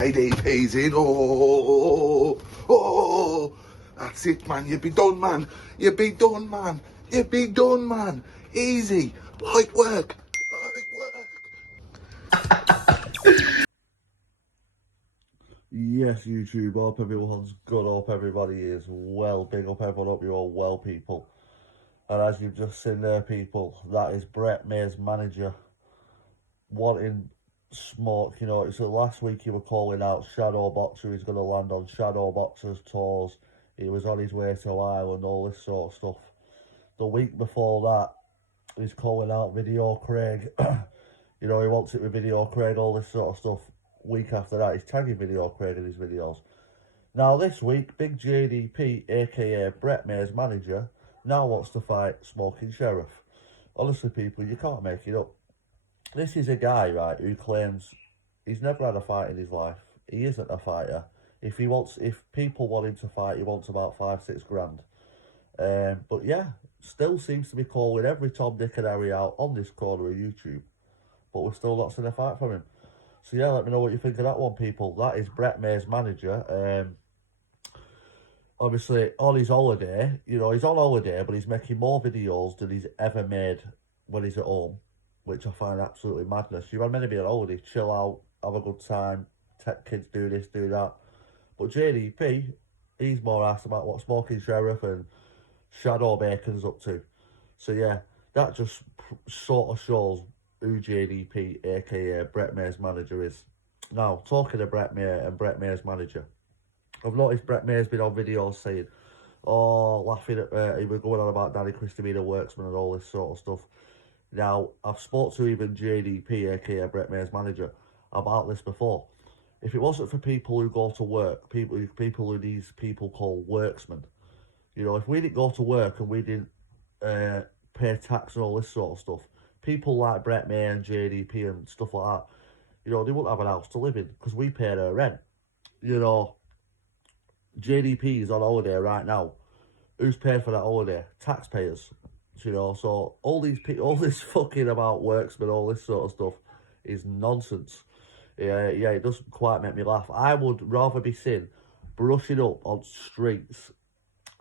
ADP's in. Oh, that's it, man. You be done, man. You be done, man. You be done, man. Easy. Light work. Yes, YouTube, hope everyone's good, hope everybody is well, big up everyone, hope you're all well, people. And as you've just seen there, people, that is Brett Mayer's manager wanting smoke. You know, it's the last week you were calling out Shadow Boxer, he's going to land on Shadow Boxer's tours, he was on his way to Ireland, all this sort of stuff. The week before that, he's calling out Video Craig, you know, he wants it with Video Craig, all this sort of stuff. Week after that, he's tagging Video Craig in his videos. Now this week, Big JDP, aka Brett Mayer's manager, now wants to fight Smoking Sheriff. Honestly, people, you can't make it up. This is a guy, right, who claims he's never had a fight in his life. He isn't a fighter. If people want him to fight, he wants about 5-6 grand. But yeah, still seems to be calling every Tom, Dick and Harry out on this corner of YouTube. But we're still not seeing a fight from him. So yeah, let me know what you think of that one, people. That is Brett Mayer's manager. Obviously, on his holiday, you know, he's on holiday, but he's making more videos than he's ever made when he's at home, which I find absolutely madness. You're meant to be on holiday, chill out, have a good time, take kids, do this, do that. But JDP, he's more asked about what Smoking Sheriff and Shadow Bacon's up to. So yeah, that just sort of shows who JDP, aka Brett Mayer's manager, is. Now, talking to Brett Mayer and Brett Mayer's manager, I've noticed Brett Mayer's been on videos saying, oh, laughing at, he was going on about Danny Christomina Worksman and all this sort of stuff. Now, I've spoke to even JDP, aka Brett Mayer's manager, about this before. If it wasn't for people who go to work, people who these people call worksmen, you know, if we didn't go to work and we didn't pay tax and all this sort of stuff, people like Brett Mayer and JDP and stuff like that, you know, they wouldn't have an house to live in because we pay their rent. You know, JDP is on holiday right now. Who's paying for that holiday? Taxpayers. You know, so all this fucking about worksmen, all this sort of stuff is nonsense. Yeah, it doesn't quite make me laugh. I would rather be seen brushing up on streets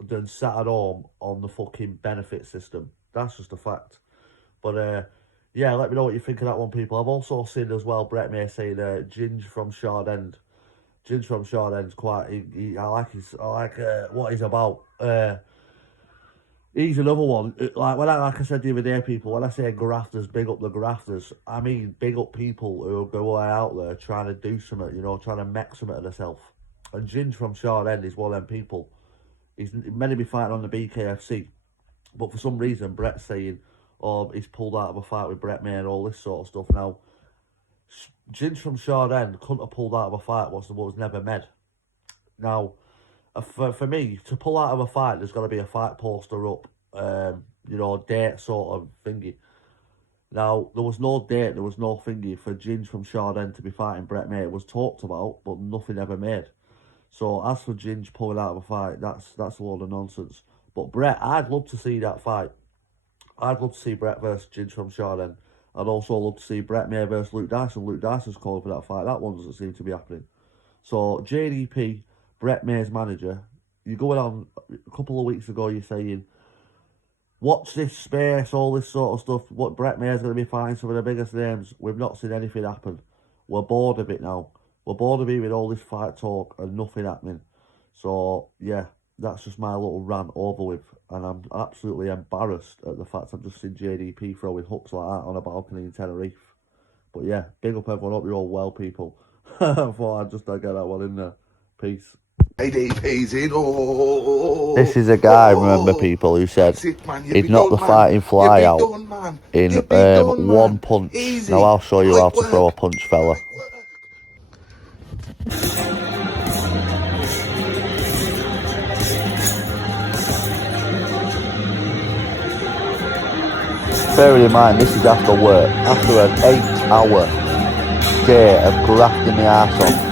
than sat at home on the fucking benefit system. That's just a fact. But yeah, let me know what you think of that one, people. I've also seen as well Brett Mayer saying Ginge from Shardend. Ginge from Shardend's quite. I like what he's about. He's another one. Like I said the other day, people. When I say grafters, big up the grafters. I mean big up people who go out there trying to do something. You know, trying to make something of themselves. And Ginge from Shardend is one of them people. He's meant to be fighting on the BKFC, but for some reason Brett's saying, or he's pulled out of a fight with Brett Mayer and all this sort of stuff. Now, Ginge from Shardend couldn't have pulled out of a fight what was never made. Now, for me, to pull out of a fight, there's got to be a fight poster up, you know, date sort of thingy. Now, there was no date, there was no thingy for Ginge from Shardend to be fighting Brett Mayer. It was talked about, but nothing ever made. So, as for Ginge pulling out of a fight, that's a load of nonsense. But Brett, I'd love to see that fight. I'd love to see Brett versus Ginge from Shardend. I'd also love to see Brett Mayer versus Luke Dyson. Luke Dyson's calling for that fight. That one doesn't seem to be happening. So, JDP, Brett Mayer's manager, you're going on a couple of weeks ago, you're saying, watch this space, all this sort of stuff. What Brett Mayer's going to be fighting some of the biggest names. We've not seen anything happen. We're bored of it now. We're bored of hearing all this fight talk and nothing happening. So, yeah, that's just my little rant over with. And I'm absolutely embarrassed at the fact I've just seen JDP throwing hooks like that on a balcony in Tenerife. But yeah, big up everyone. Hope you're all well, people. I thought I'd just get that one in there. Peace. ADP's in. This is a guy, remember, people, who said he'd knocked the fighting fly out in one punch. Now I'll show you how to throw a punch, fella. Bearing in mind, this is after work, after an 8-hour day of grafting the arse off.